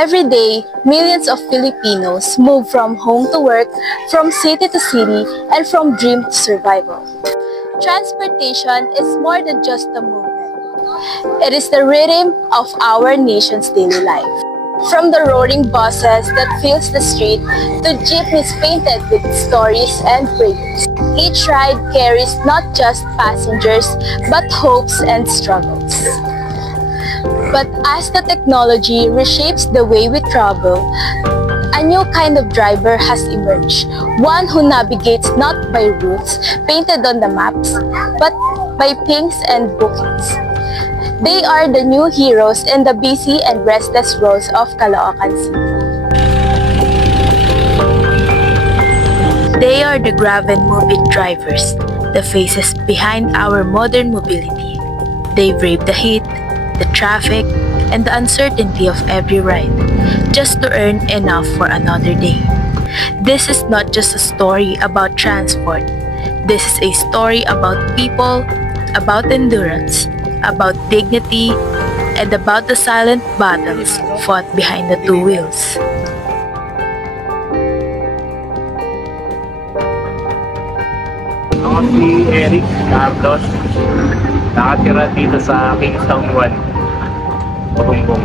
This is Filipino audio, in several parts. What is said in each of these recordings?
Every day, millions of Filipinos move from home to work, from city to city, and from dream to survival. Transportation is more than just a movement. It is the rhythm of our nation's daily life. From the roaring buses that fills the street to jeepneys painted with stories and prayers. Each ride carries not just passengers but hopes and struggles. But as the technology reshapes the way we travel, a new kind of driver has emerged, one who navigates not by routes painted on the maps, but by pings and bookings. They are the new heroes in the busy and restless roads of Caloocan City. They are the grab and move it drivers, the faces behind our modern mobility. They brave the heat, the traffic, and the uncertainty of every ride, just to earn enough for another day. This is not just a story about transport. This is a story about people, about endurance, about dignity, and about the silent battles fought behind the two wheels. Ako si Eric Carlos, nakatira dito sa Kingston 1, Pabumbong.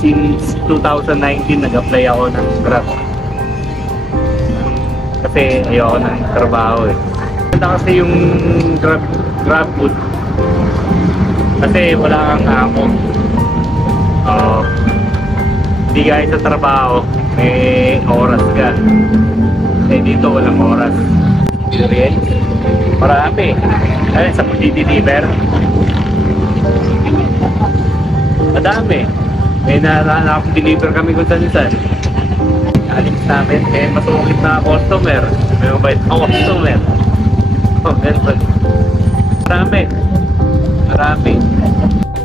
Since 2019, nag-apply ako ng Grab. Kasi ayoko ng trabaho eh. Ganda kasi yung Grab food. Kasi wala kang amo. Hindi gaya sa trabaho, may oras ka. Eh dito walang oras. Experience. Marami. Ay, sa pag-deliver. Madami. May nakapag-deliver kami kung saan-saan. Alis namin, eh masungkit na customer. May mabait na customer. Oh, ganun. Marami. Marami.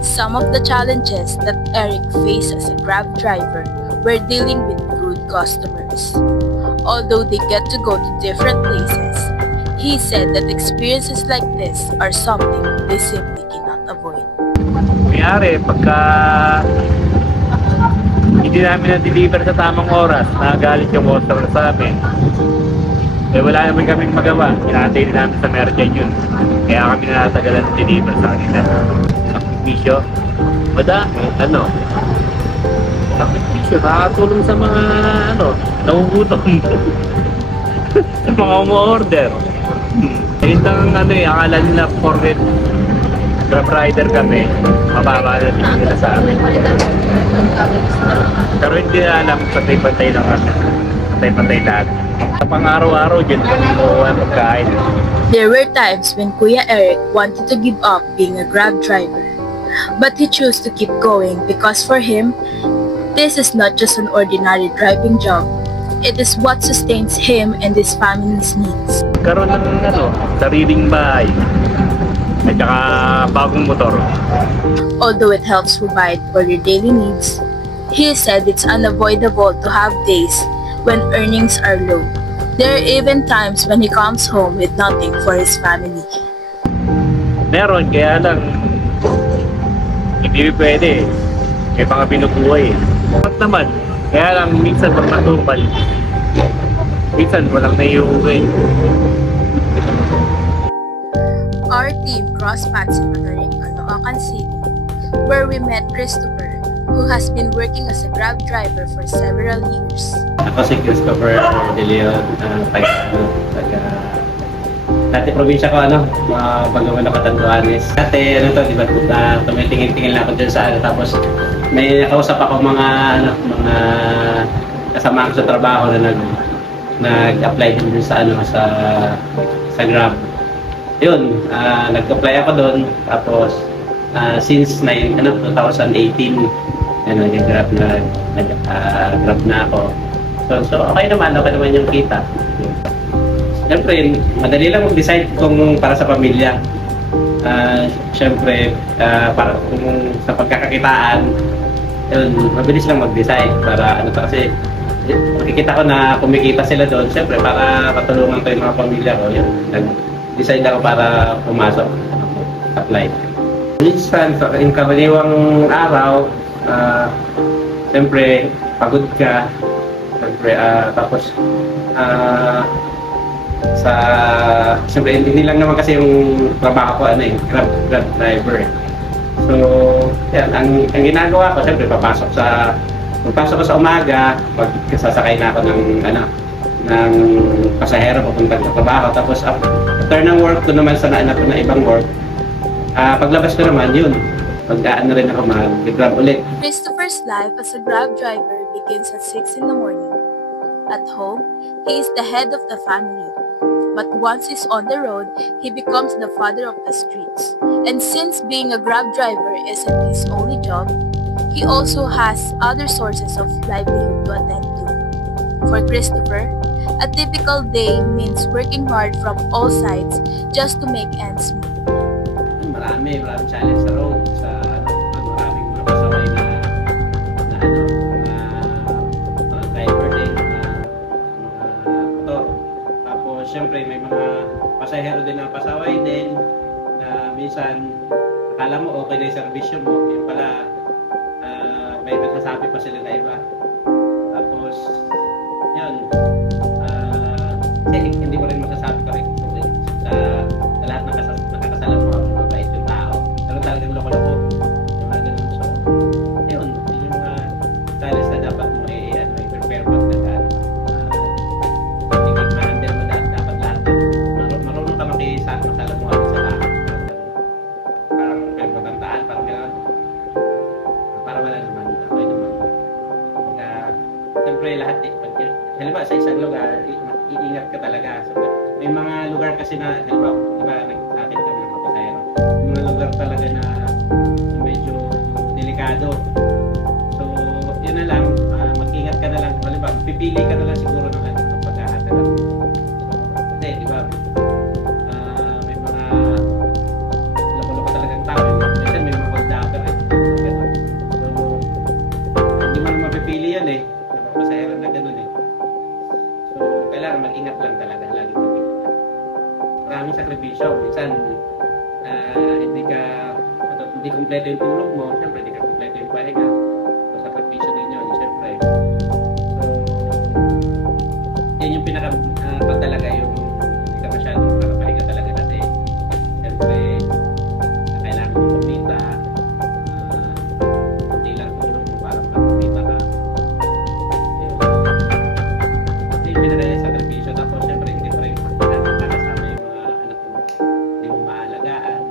Some of the challenges that Eric faced as a Grab driver were dealing with rude customers. Although they get to go to different places, he said that experiences like this are something they simply cannot avoid. Mayari, pagka hindi namin na-deliver sa tamang oras, nagalit yung customer sa amin. Eh wala naman kaming magawa, inaantay din namin sa merchant yun. Kaya kami natagalan ng deliver sa kanila. Sakripisyo, madami, sakripisyo, nakakatulong sa mga nahugutom. sa mga umu-order. Yun lang akala nila porket Grab rider kami, mababa na din nila sa amin. Pero hindi na alam, patay-patay lang kami. Patay-patay lahat. Sa pang-araw-araw, dyan kami kuha magkain. There were times when Kuya Eric wanted to give up being a Grab driver. But he chose to keep going because for him, this is not just an ordinary driving job. It is what sustains him and his family's needs. Karoon ng sariling bahay. At saka bagong motor. Although it helps provide for your daily needs, he said it's unavoidable to have days when earnings are low. There are even times when he comes home with nothing for his family. Meron, kaya lang hindi pwede. May mga binubuhay. At naman, kaya lang minsan pag matupal, minsan walang naiuwi. Our team crossed paths in Caloocan City, where we met Christopher, who has been working as a Grab driver for several years. Ako si Christopher De Leon, dati probinsya ko, Bagawan na Catanduanes. Dati, di ba, tumitingin-tingin lang ako dyan sa tapos may nakausap ako mga kasama ko sa trabaho na nag-apply din sa Grab. Yun, nag-apply ako doon, tapos since 2018, nag-grab na ako. So okay naman yung kita. Siyempre, madali lang mag-decide kung para sa pamilya. Siyempre, para kung sa pagkakakitaan, yun, mabilis lang mag-decide para kasi makikita ko na kumikita sila doon, siyempre para patulungan ko yung mga pamilya ko, yun, nag-decide ako para pumasok, apply. Each time, in karaniwang araw, siyempre, pagod ka. Siyempre, tapos, siyempre, hindi lang naman kasi yung trabaho ko, grab driver. So, yan, ang ginagawa ko, siyempre, papasok ko sa umaga, sasakay na ako ng pasahero papunta sa trabaho. Tapos, after ng work ko naman sa naanap ko na ibang work, paglabas ko naman, yun, pagdaan na rin ako mag-grab ulit. Christopher's life as a Grab driver begins at 6 in the morning. At home, he is the head of the family. But once he's on the road, he becomes the father of the streets. And since being a Grab driver isn't his only job, he also has other sources of livelihood to attend to. For Christopher, a typical day means working hard from all sides just to make ends meet. Maraming challenge sa road, maraming mga pasaway na driver din, mga motor. Tapos syempre may mga pasahero din na pasaway din na minsan akala mo okay na yung servisyo mo, yung pala may nagsasabi pa sila na iba. Tapos yun, kasi hindi mo rin masasabi ko rin sa lahat ng nakakasalan mo ang mabait yung tao. Pero talagang loko-loko. Yung mga ganun. So, yun yung mga challenge na dapat mo i-prepare magdagan. Hindi ma-handle mo dapat lahat. Marunong ka makisalamuhan sa lahat. Parang may matandaan, parang gano'n. Para wala naman, okay naman. Siyempre lahat halimbawa sa isang lugar, iingat ka talaga. So, may mga lugar kasi na, halimbawa, nag-atin kami ng pasahero. May mga lugar talaga na medyo delikado. So, yun na lang, mag-ingat ka na lang. Halimbawa, pipili ka na lang siguro ng paghahatid. So, kasi, di ba, may mga loko-loko talagang tao. Minsan may mga hold-upper eh. So, hindi mo naman mapipili yan eh. Pasahero na gano'n eh. So, kailangan mag-ingat lang talaga. Lagi mag-ingat. Maraming sakripisyo. Minsan, hindi kompleto yung tulog mo. Siyempre, hindi ka kompleto yung pahinga. So, sakripisyo din yun. Siyempre. So, yun yung pinaka-talaga yung hindi ka masyadong makapahinga talaga kasi siyempre, kailangan mo kumita. Hindi lang tulog mo para makakumita ka. Pinagaya sa servisyo, tapos syempre hindi pa rin makakasama yung mga anak mo, hindi mo maalagaan.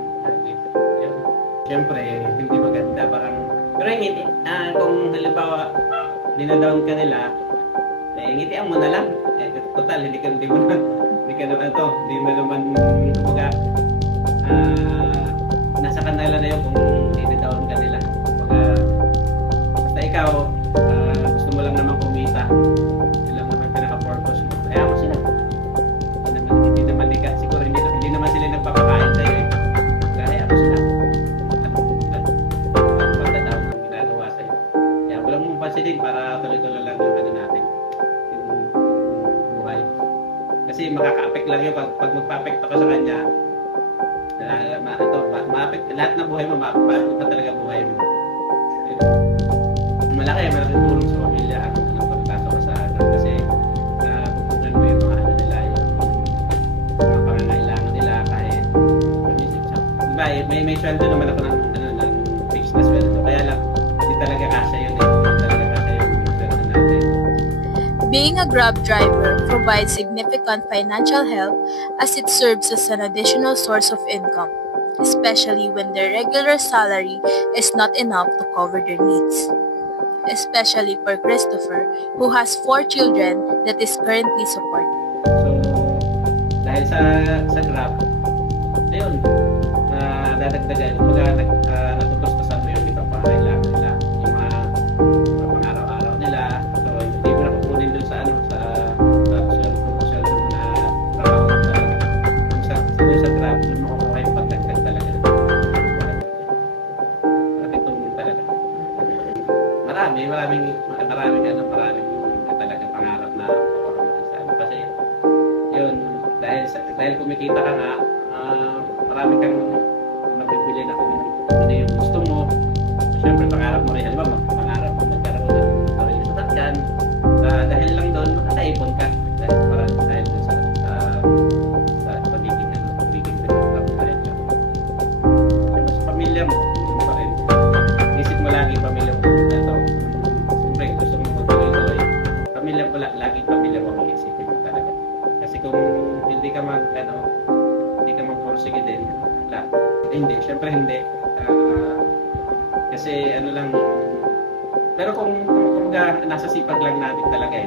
Syempre hindi maganda, parang pero hindi, kung halimbawa dinadown ka nila, ngitian mo na lang, total hindi naman kumbaga nasa kanila na yun kung dinadown ka nila. Kumbaga basta ikaw gusto mo lang naman kumita, pinaka-purpose mo. Kaya mo sila. Hindi naman siguro hindi naman sila nagpapakain sa'yo eh. Kaya mo sila. At pagkatawag ng ginagawa sa'yo. Kaya walang mong pansinin para tuloy-tuloy lang yung natin. Yung buhay. Kasi makaka-affect lang yun. Pag magpa-affect ako sa kanya, lahat ng buhay mo, ma-affect na talaga buhay mo. Malaking tulong sa pamilya ang pagpasok ko sa kasi pupunan mo yung mga nila, yung mga pangangailangan nila kahit diba, may sweldo naman ako ng fixed na sweldo, kaya lang hindi talaga kasya yun hindi talaga kasya yung sweldo natin. Being a Grab driver provides significant financial help as it serves as an additional source of income, especially when their regular salary is not enough to cover their needs. Especially for Christopher, who has 4 children that is currently supported. So, dahil sa Grab, ayun, dadagdagan, natutustusan mo yung ibang pangailangan nila, yung mga pang-araw-araw nila. So, hindi mo na kukunin dun sa sweldo na trabaho talaga. Sa Grab, dun mo kukuha yung pagdagdag talaga. Malaking tulong talaga. Maraming talagang pangarap na kasi yun, dahil kumikita ka nga, marami kang mabibili na kung ano yung gusto mo. Siyempre pangarap mo rin, halimbawa pangarap mo magkaroon ng yan. Dahil lang doon, makakaipon ka. Dahil doon sa pagiging vegetarian ka. Pero sa pamilya mo, yun pa rin. Isip mo lagi pamilya mo. Siyempre, gusto mo magtuloy-tuloy. Pamilya mo, lagi pamilya mo ang isipin mo talaga. Kasi kung hindi ka mag-forsige din, wala. Hindi, siyempre hindi. Kasi ano lang, pero kung nasa sipag lang natin talaga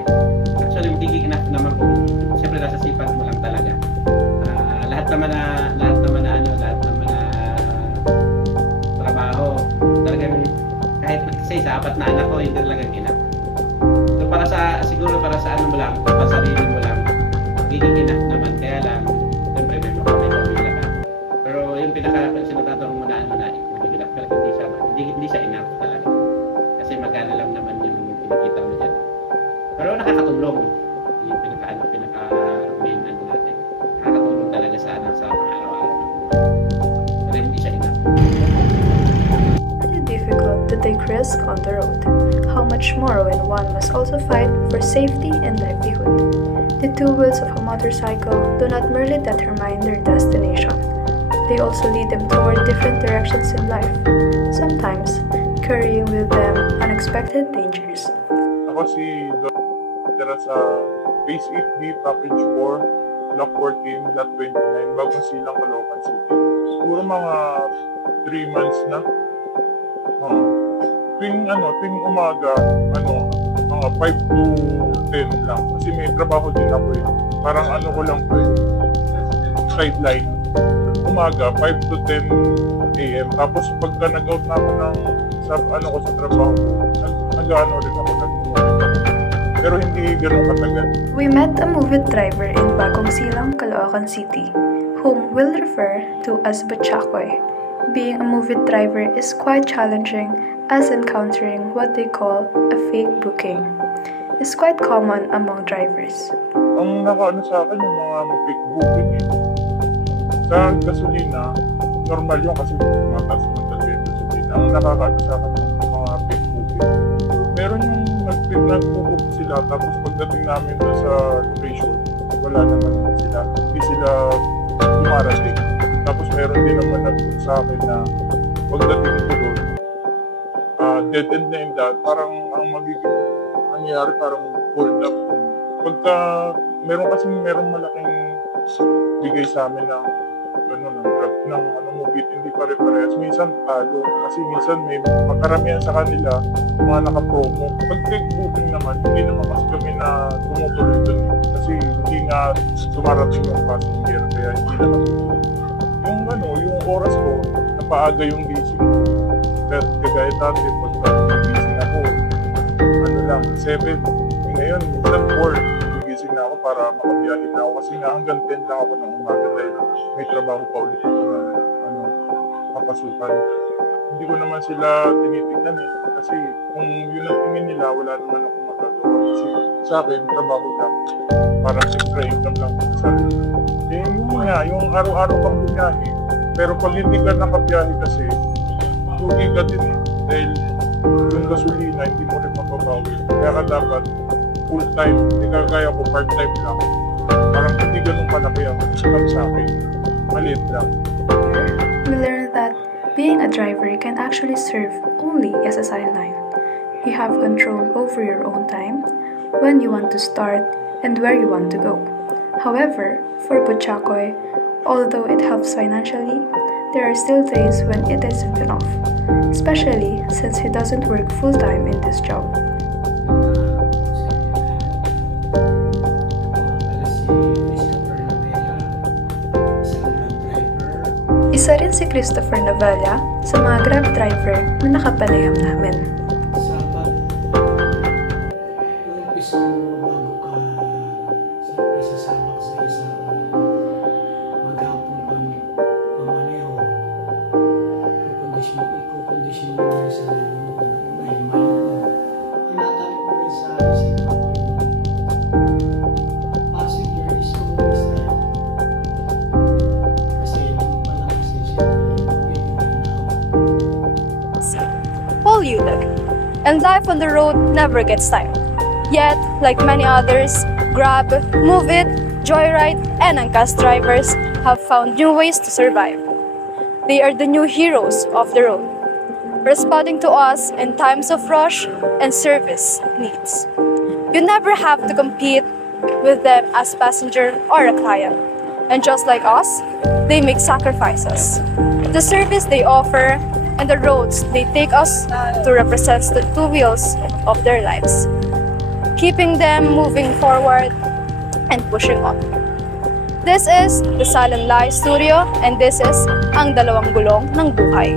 actually magiging enough naman kung siyempre nasa sipag mo lang talaga. Lahat naman na trabaho talagang kahit kasi sa 4 na anak ko hindi talagang enough. So siguro para sa ano mo lang, para sa sarili mo lang magiging enough naman, kaya lang siyempre may pamilya ka. Pero yung pinaka-sinatatanong mo na hindi siya enough talaga. Kasi magkano lang naman yung pinakita mo dyan. Pero nakakatulong. Yung pinaka-main natin. Nakakatulong talaga sa araw-araw. Pero hindi siya enough. It's difficult to take risk on the road. How much more when one must also fight for safety and livelihood. The two wheels of a motorcycle do not merely determine their destination. They also lead them toward different directions in life, sometimes carrying with them unexpected dangers. Ako si Dr. sa Base 8B, Package 4, Block 14, Lot 29, Bagong Silang, Caloocan City. Siguro mga 3 months na. Tuwing umaga, mga 5 to 10 lang. Kasi may trabaho din ako Parang ko lang sideline. Umaga, 5 to 10 a.m. Tapos pagka nag-out na ako sa trabaho ko, rin ako pero hindi ganun katagal. We met a movie driver in Bagong Silang, Caloocan City, whom we'll refer to as Butchakoy. Being a movie driver is quite challenging, as encountering what they call a fake booking is quite common among drivers. Ang sa akin yung mga fake booking Sa gasolina, normal yun kasi mataas naman talaga yung gasolina. Ang sa akin yung mga fake booking. Meron yung nag-book sila, tapos pagdating namin sa location, wala naman sila. Hindi sila dumarating. Tapos meron din naman nag-book sa akin na pagdating ko doon, dead end na yung daan. Parang ang magiging nangyayari, parang hold up. Pagka meron malaking bigay sa amin ng movie, hindi pare-parehas. Minsan talo. Kasi minsan may makaramihan sa kanila mga naka-promo. Pag take booking naman, hindi naman kasi kami na tumutuloy doon. Kasi hindi nga dumarating yung passenger. Kaya hindi na matutuloy. Yung oras ko, napaaga yung gising ko. Pero kagaya dati, pag gising ako, 7. Ngayon, minsan 4. Gising na ako para makabiyahin na ako. Kasi nga hanggang 10 lang ako ng umaga dahil may trabaho pa ulit ako na kapasukan. Hindi ko naman sila tinitignan kasi kung yun ang tingin nila, wala naman akong magagawa. Kasi sa akin, trabaho lang para extra income lang sa sarili. Yung araw-araw kang bumiyahe, pero pag hindi ka nakabiyahe kasi, lugi ka din dahil yung gasolina, hindi mo rin mababawi. Kaya ka dapat full-time, hindi ka kaya ko part-time lang. Parang hindi ganun malaki ang sa akin. Maliit lang. We learned that being a driver can actually serve only as a sideline. You have control over your own time, when you want to start, and where you want to go. However, for Butchakoy, although it helps financially, there are still days when it isn't enough, especially since he doesn't work full-time in this job. Isa rin si Christopher Navella sa mga Grab driver na nakapanayam namin. And life on the road never gets tired. Yet, like many others, Grab, Move It, Joyride, and Angkas drivers have found new ways to survive. They are the new heroes of the road, responding to us in times of rush and service needs. You never have to compete with them as passenger or a client. And just like us, they make sacrifices. The service they offer and the roads they take us to represents the two wheels of their lives, keeping them moving forward and pushing on. This is the Silent Lie Studio and this is Ang Dalawang Gulong ng Buhay.